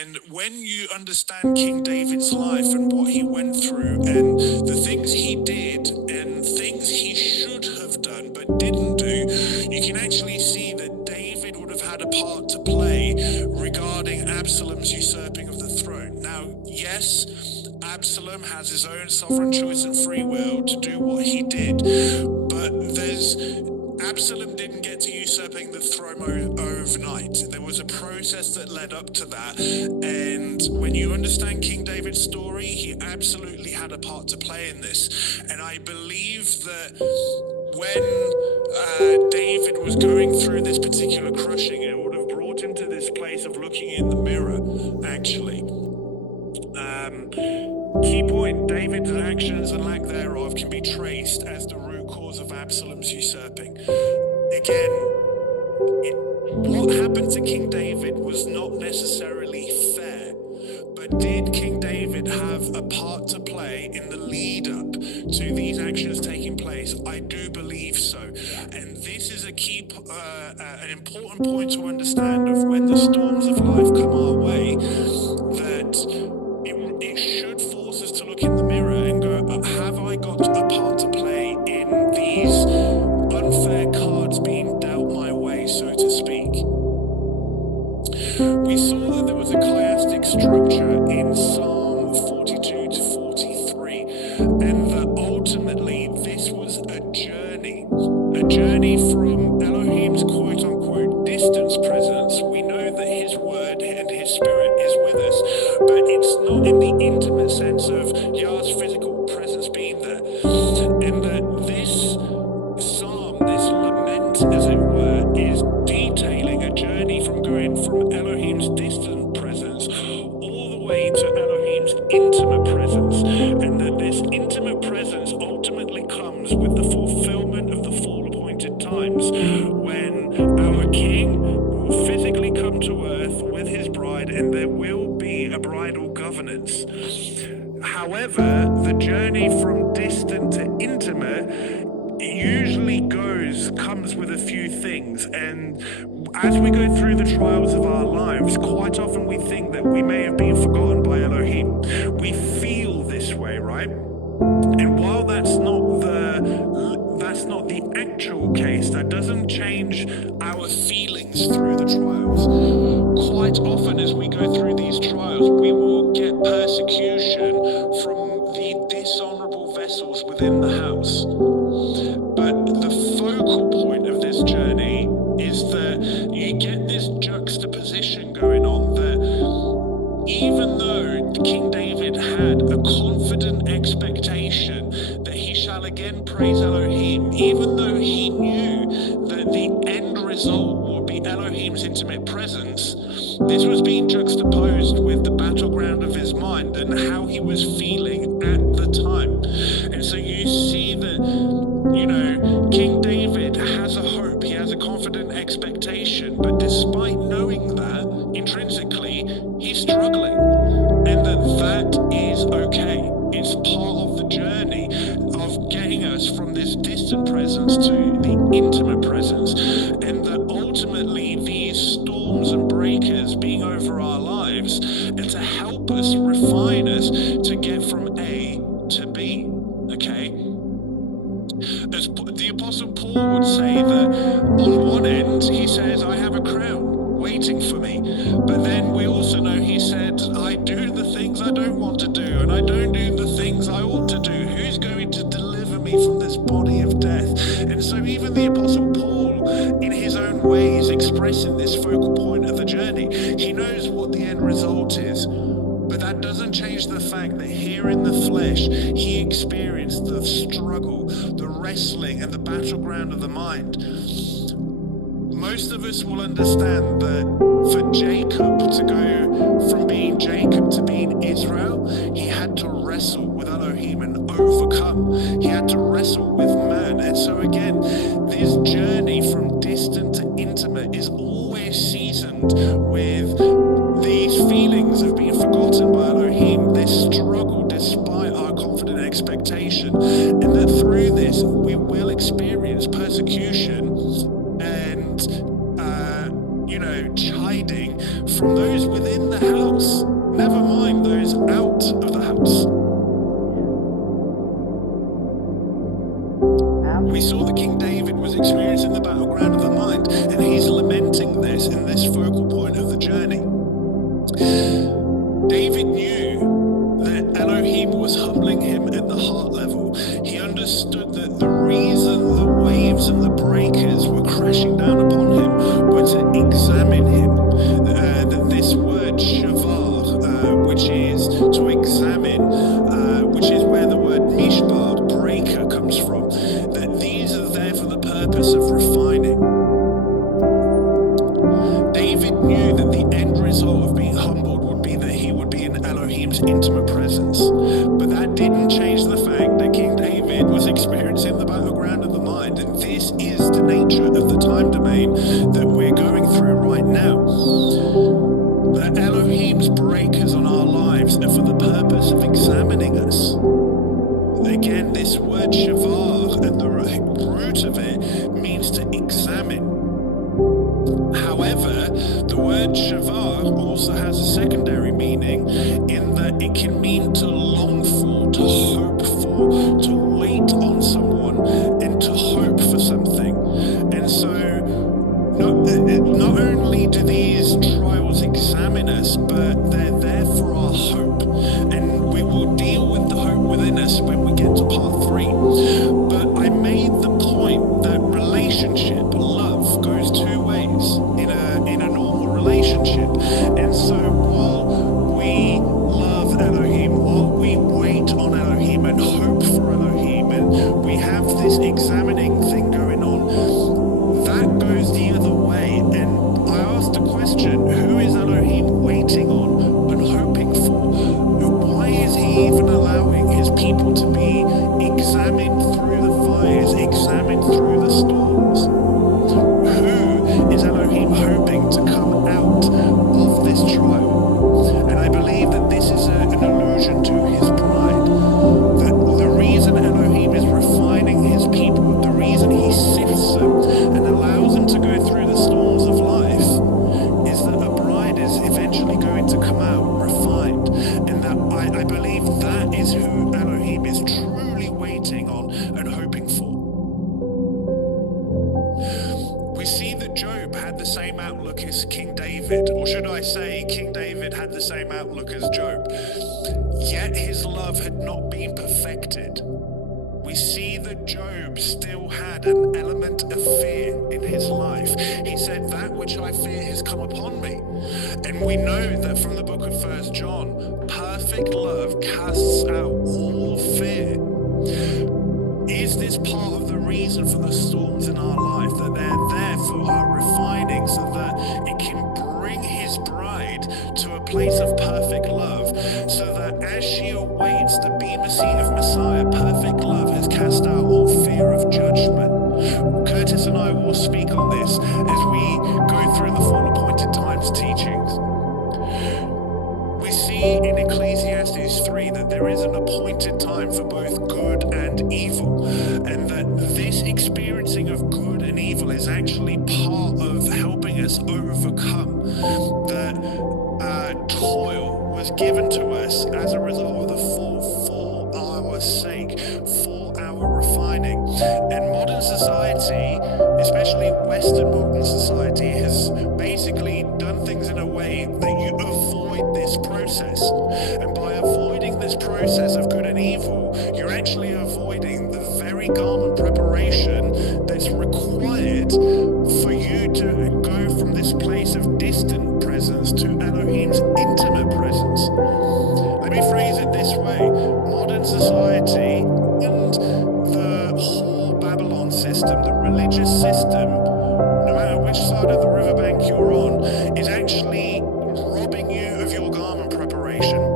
And when you understand King David's life and what he went through and the things he did and things he should have done but didn't do, you can actually see that David would have had a part to play regarding Absalom's usurping of the throne. Now, yes, Absalom has his own sovereign choice and free will to do what he did, but Absalom didn't get to usurping the throne overnight. There was a process that led up to that, and when you understand King David's story, he absolutely had a part to play in this. And I believe that when David was going through this particular crushing, it would have brought him to this place of looking in the mirror, actually. Key point, David's actions and lack thereof can be traced as the root cause of Absalom's usurping. Again, what happened to King David was not necessarily fair, but did King David have a part to play in the lead up to these actions taking place? I do believe so. And this is a key, an important point to understand of when the storms of life come our way, that it should force us to look in the mirror and go, have I got a part to play in these unfair cards being dealt my way, so to speak? We saw that there was a chiastic structure in Psalm 42 to 43, and that ultimately this was a journey from Elohim's quote-unquote distance presence. We know that his word and his spirit is with us, but it's not in the intimate sense of Yah's physical presence being there. And that this psalm, this lament, as it were, is detailing a journey from going from Elohim's distant presence all the way to Elohim's intimate presence. And that this intimate presence ultimately comes with the fulfillment of the appointed times, when our King will physically come to earth with his bride, and there will be a bridal governance. However, the journey from distant to intimate usually comes with a few things, and as we go through the trials of our lives, quite often we think that we may have been forgotten by Elohim. We feel this way, right? And while that's not the actual case, that doesn't change our feelings through the trials. Quite often as we go through these trials, we will get persecution from the dishonorable vessels within the house. But the focal point of this journey is that you get this juxtaposition going on, that even though King David had a confident expectation that he shall again praise Elohim, even though he knew that the end result would be Elohim's intimate presence, this was being juxtaposed with the battleground of his mind and how he was feeling at the time. And so you see that, King David has a hope, he has a confident expectation, but despite knowing that, intrinsically, he's struggling. And that is okay. It's part of the journey of getting us from this distant presence to the intimate presence. And that ultimately these storms and breakers being over our lives, and to help us, refine us to get from A to B. Okay? As the Apostle Paul would say that on one end, he says, I have a crown waiting for me. But then we also know he said, I do the things I don't want to do, and I don't do the things I ought to do. Who's going to deliver me from this body of death? And so even the Apostle Paul, in his own way, is expressing this focal point of the journey. He knows what the end result is. But that doesn't change the fact that here in the flesh, he experienced the struggle, the wrestling, and the battleground of the mind. Most of us will understand that for Jacob to go from being Jacob to being Israel, he had to wrestle with Elohim and overcome. He had to wrestle with man. And so again, this journey from distant to intimate is always seasoned with these feelings of being forgotten by Elohim, this struggle despite our confident expectation, and that through this we will experience persecution and chiding from those within David knew that Elohim was humbling him at the heart level. He understood that the reason the waves and the breakers were crashing down upon him were to examine him. That this word shavar, which is to examine, which is where the word mishbar, breaker, comes from, that these are there for the purpose of refining. David knew that the end result of being humbled would be that he would be in Elohim's intimate presence. But that didn't change the fact that King David was experiencing the battleground of the mind. And this is the nature of the time domain that we're going through right now. That Elohim's breakers on our lives are for the purpose of examining us. Again, this word shavar at the root of it means to examine. However, the word shavar also has a secondary meaning in that it can mean to long for, to hope for, to wait on someone, and to hope for something. And so, not only do these trials examine us, but they're there for our hope. And we will deal with the hope within us when we get to part 3. But I made the point that relationship, love, goes 2 ways in a normal relationship. And so while we love Elohim, while we wait on Elohim and hope for Elohim, and we have this examining thing going on, that goes the other way. And I asked the question, who is Elohim waiting on and hoping for? Why is he even allowing his people to be examined through the fires, examined through the storms? Who is Elohim hoping to come out of this trial? And I believe that this is an allusion to his pride. That the reason Elohim is refining his people, the reason he sifts them and allows them to go through the storms of life, is that a bride is eventually going to come out refined. And that I believe that is who Elohim is truly waiting on and hoping for. We see that Job had the same outlook as King David, or should I say King David had the same outlook as Job, yet his love had not been perfected. We see that Job still had an element of fear in his life. He said, that which I fear has come upon me. And we know that from the book of 1 John, perfect love casts out all fear. Is this part of the reason for the storms in our life, that they're there for our refining so that it can bring his bride to a place of perfect love, so that as she awaits the bema seat of Messiah, perfect love has cast out all fear of judgment? Curtis and I will speak on this as we go through the full appointed times teachings. We see in Ecclesiastes 3 that there is an appointed time for both good and evil, and that this experiencing of good and evil is actually part of helping us overcome. That toil was given to us as a result of the fall for our sake, for our refining. And modern society, especially Western modern society, has basically done things in a way that you avoid this process. And by avoiding this process of good and evil, you're actually avoiding the very garment preparation that's required for you to go from this place of distant presence to Elohim's intimate presence. Let me phrase it this way. Modern society and the whole Babylon system, the religious system, no matter which side of the riverbank you're on, is actually robbing you of your garment preparation.